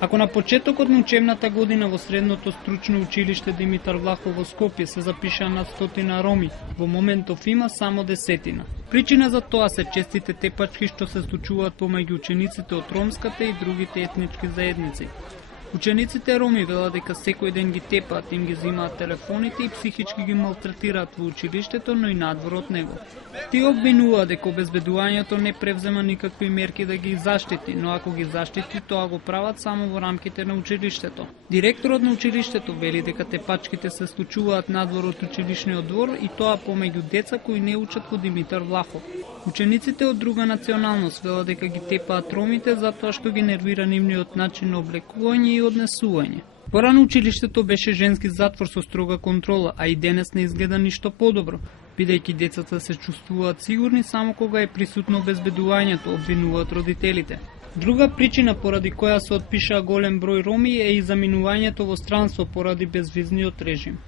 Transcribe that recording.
Ако на почетокот на учебната година во средното стручно училиште Димитар Влахов во Скопје се запишаа над 100 роми, во моментов има само 10. Причина за тоа се честите тепачки што се случуваат помеѓу учениците од ромската и другите етнички заедници. Учениците роми велат дека секој ден ги тепаат, им ги земаат телефоните и психички ги малтретираат во училиштето, но и надвор од него. Тие обвинуваат дека обезбедувањето не превзема никакви мерки да ги заштити, но ако ги заштити, тоа го прават само во рамките на училиштето. Директорот на училиштето вели дека тепачките се случуваат надвор од училишниот двор и тоа помеѓу деца кои не учат во Димитар Влахов. Учениците од друга националност велат дека ги тепаат ромите затоа што ги нервира нивниот начин на облекување и однесување. Порано училиштето беше женски затвор со строга контрола, а и денес не изгледа ништо подобро, бидејќи децата се чувствуваат сигурни само кога е присутно обезбедувањето, обвинуваат родителите. Друга причина поради која се отпишаа голем број роми е и заминувањето во странство поради безвизниот режим.